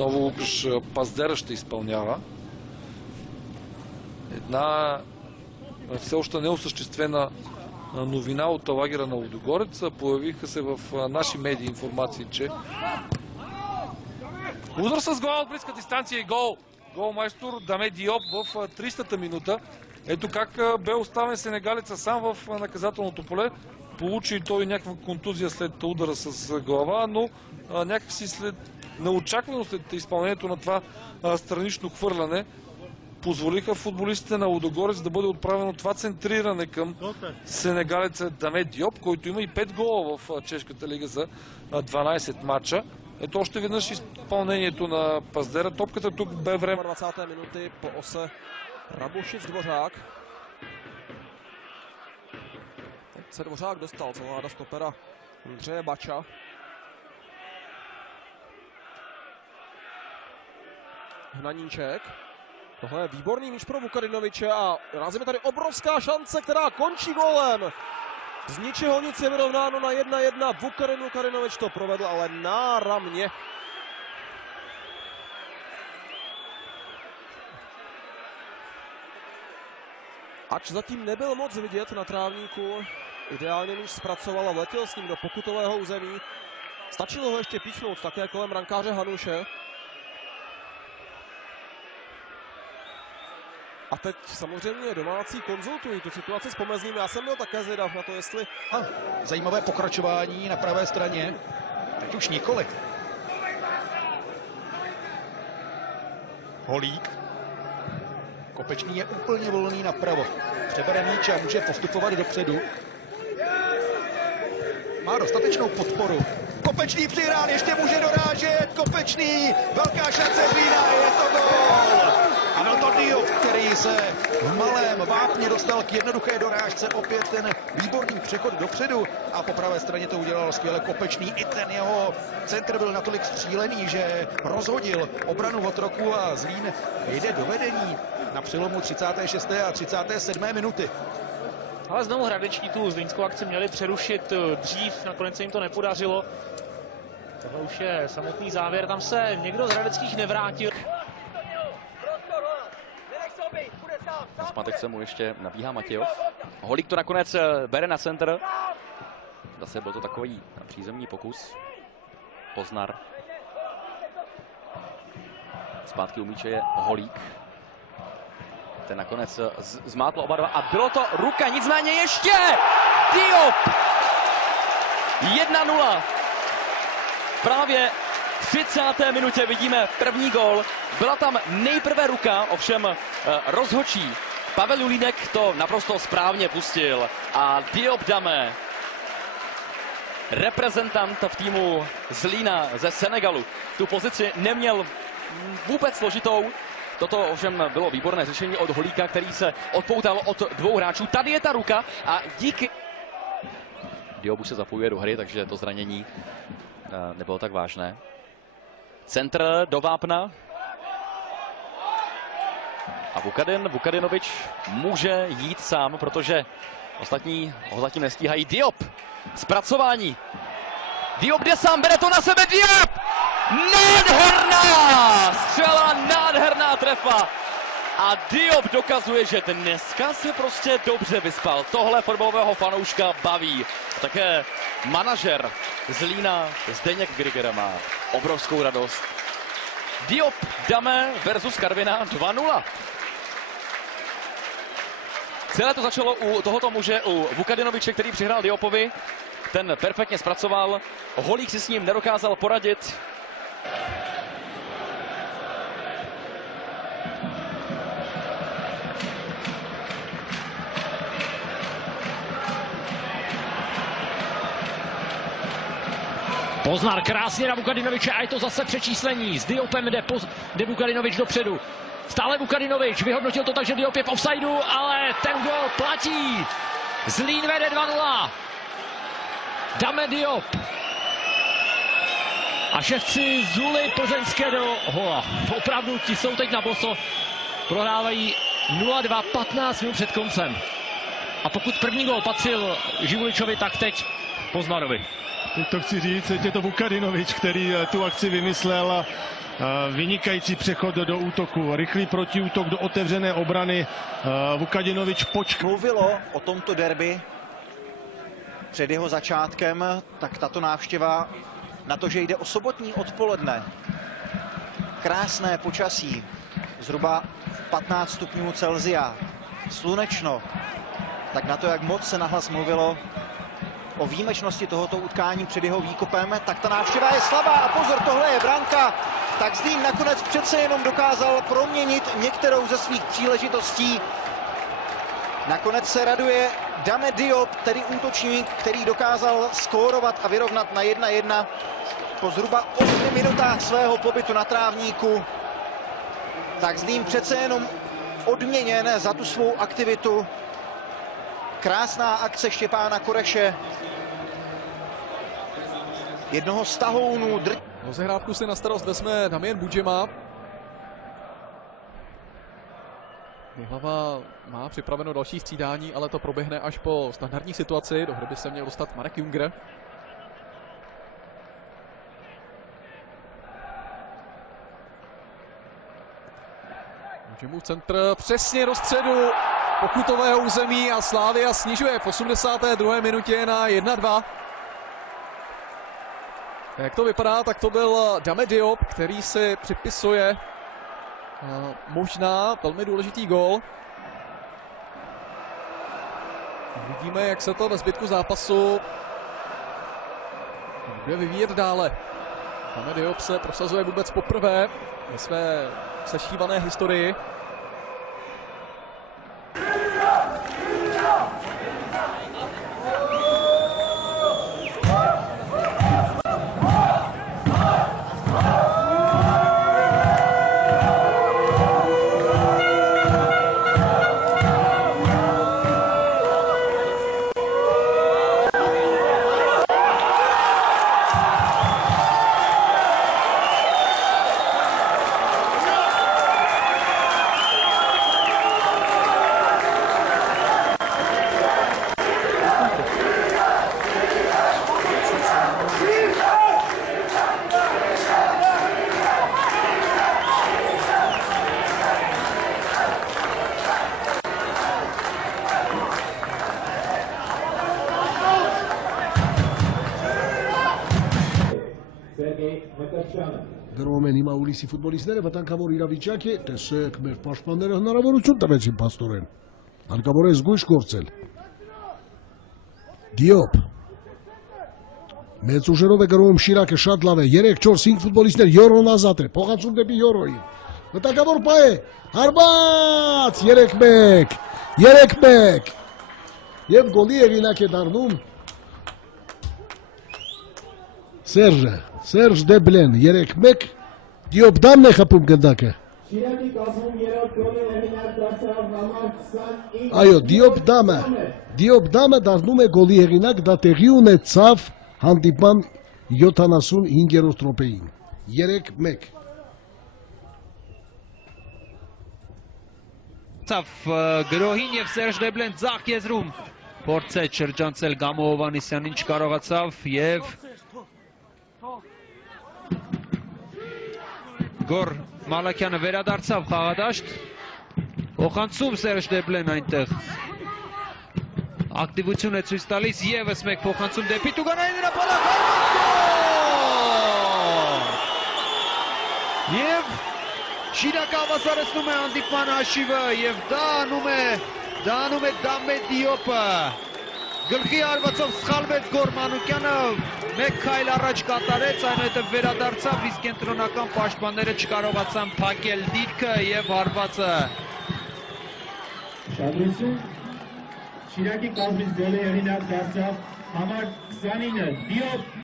Отново Лукаш Паздера ще изпълнява. Една все още неосъществена новина от лагера на Лудогорец. Появиха се в наши медии информации, че удар с гол от близка дистанция и гол. Голмайстор Даме Диоп в 300-та минута. Ето как бе оставен сенегалеца сам в наказателното поле. Получи и той някаква контузия след удара с глава, но някакси неочаквано след изпълнението на това странично хвърляне позволиха футболистите на Лудогорец да бъде отправено това центриране към сенегалеца Даме Диоп, който има и 5 гола в Чешката лига за 12 матча. Ето още веднъж изпълнението на Паздера. Топката тук бе време. 20. minuty po ose Rabušic Dvořák. Teď se Dvořák dostal, co má do stopera Ondřeje Bača. Hnaníček. Tohle je výborný míč pro Vukadinoviče a razíme tady obrovská šance, která končí gólem. Z ničeho nic je vyrovnáno na 1-1. Vukadinovič to provedl, ale náramně. Ač zatím nebyl moc vidět na trávníku, ideálně míč zpracoval a vletěl s ním do pokutového území. Stačilo ho ještě píchnout také kolem brankáře Hanuše. A teď samozřejmě domácí konzultují tu situaci s Pomezním. Já jsem byl také zvědav na to, jestli... Zajímavé pokračování na pravé straně. Teď už nikoli. Holík. Kopečný je úplně volný napravo. Přebere míč a může postupovat dopředu. Má dostatečnou podporu. Kopečný přihrál, ještě může dorážet. Kopečný, velká šance Zlína, je to gól! A byl to Diop, který se v malém vápně dostal k jednoduché dorážce. Opět ten výborný přechod dopředu a po pravé straně to udělal skvěle Kopečný. I ten jeho centr byl natolik střílený, že rozhodil obranu Otroku a Zlín jde do vedení na přelomu 36. a 37. minuty. Ale znovu hradečtí tu zlínskou akci měli přerušit dřív, nakonec se jim to nepodařilo. Tohle už je samotný závěr, tam se někdo z hradeckých nevrátil. Na zmatek se mu ještě nabíhá Matějov. Holík to nakonec bere na centr. Zase byl to takový přízemní pokus. Poznar. Zpátky u míče je Holík. Ten nakonec zmátl oba dva a bylo to ruka, nicméně ještě Diop! 1-0. Právě v 30. minutě vidíme první gól. Byla tam nejprve ruka, ovšem rozhodčí Pavel Julínek to naprosto správně pustil. A Diop Dame, reprezentant v týmu Zlína ze Senegalu, tu pozici neměl vůbec složitou. Toto ovšem bylo výborné řešení od Holíka, který se odpoutal od dvou hráčů. Tady je ta ruka a díky... Diop už se zapojuje do hry, takže to zranění nebylo tak vážné. Centr do vápna. A Vukadinovič může jít sám, protože ostatní ho zatím nestíhají. Diop, zpracování. Diop jde sám, bere to na sebe, Diop! Nádherná střela, nádherná trefa. A Diop dokazuje, že dneska se prostě dobře vyspal. Tohle fotbalového fanouška baví. A také manažer Zlína Zdeněk Grigera má obrovskou radost. Diop Dame versus Karviná 2-0. Celé to začalo u tohoto muže, u Vukadinoviče, který přihrál Diopovi. Ten perfektně zpracoval. Holík si s ním nedokázal poradit. Poznar krásně na Vukadinoviče a je to zase přečíslení. S Diopem jde Vukadinovič dopředu. Stále Vukadinovič vyhodnotil to tak, že Diop je v offsideu, ale ten gol platí. Zlín vede 2-0. Dame Diop. A ševci Zuly plzeňské do hola. Opravdu ti jsou teď na boso. Prohrávají 0-2, 15 minut před koncem. A pokud první gol patřil Živuličovi, tak teď Poznarovi. Teď to chci říct, je to Vukadinovič, který tu akci vymyslel. Vynikající přechod do útoku, rychlý protiútok do otevřené obrany. Vukadinovič Mluvilo o tomto derby před jeho začátkem, tak tato návštěva na to, že jde o sobotní odpoledne. Krásné počasí, zhruba 15 stupňů Celsia, slunečno, tak na to, jak moc se nahlas mluvilo o výjimečnosti tohoto utkání před jeho výkopem, tak ta návštěva je slabá a pozor, tohle je branka. Tak Zlín nakonec přece jenom dokázal proměnit některou ze svých příležitostí. Nakonec se raduje Dame Diop, tedy útočník, který dokázal skórovat a vyrovnat na 1:1 po zhruba 8 minutách svého pobytu na trávníku. Tak Zlín přece jenom odměněn za tu svou aktivitu. Krásná akce Štěpána Koreše, jednoho z tahounů. Rozehrávku si na starost vezme Damien Budžema. Jihlava má připraveno další střídání, ale to proběhne až po standardní situaci. Do hry by se měl dostat Marek Junger. Budžemův centr přesně do středu pokutového území a Slavia snižuje v 82. minutě na 1:2. Jak to vypadá, tak to byl Dame Diop, který si připisuje možná velmi důležitý gól. Vidíme, jak se to ve zbytku zápasu bude vyvíjet dále. Dame Diop se prosazuje vůbec poprvé ve své sešívané historii. Գրում են հիմա Ուլիսի ֆուտբոլիստները վտանգավոր իրավիճակ է, տեսեք, մեր պաշտպանները հնարավորություն տվեցին փաստորեն։ Հարկավոր է զգույշ գործել։ Դիոպ։ Մեծ ուժերով է գրում Շիրակը, շատ լավ է, 3-4-5 ֆուտբոլիստներ, Յորոն ազատ է, փոխանցում դեպի Յորոյին։ Վտանգավոր պա է, հարբաց, 3-1, 3-1։ Եվ գոլի հեղինակ է դառնում Սերժը, Սերժ Դեբլեն, 3-1, Դիոպ դամն է խփում գնդակը։ Այո, Դիոպ դամը դառնում է գոլի հեղինակ, դա տեղի ունեցավ հանդիպման 75-րդ րոպեին, 3-1։ Գրոհին և Սերժ Դեբլեն ձախ եզրում փորձեց շրջանցել Գամո Հովհաննիսյանին, չկարողացավ և Գոր Մալաքյանը վերադարձավ խաղադաշտ, փոխանցում Սերժ Դեբլեն այնտեղ ակտիվություն է ցույց տալիս, ևս մեկ փոխանցում դեպի Տուգանային հրապարակ, և Շիրակը հավասարեցնում է հանդիպման հաշիվը և դա անում է Դամե Դիոպը, գլխի արվածով սխալվեց Գոր Մանուկյանը, մեկ քայլ առաջ կատարեց, այնուհետև վերադարձավ, իսկ կենտրոնական պաշտպանները չկարողացան փակել դիրքը և հարվածը։ Շադրություն, Շիրակի կազմից գոլի հեղինակ դարձավ համար 29 Դիոպ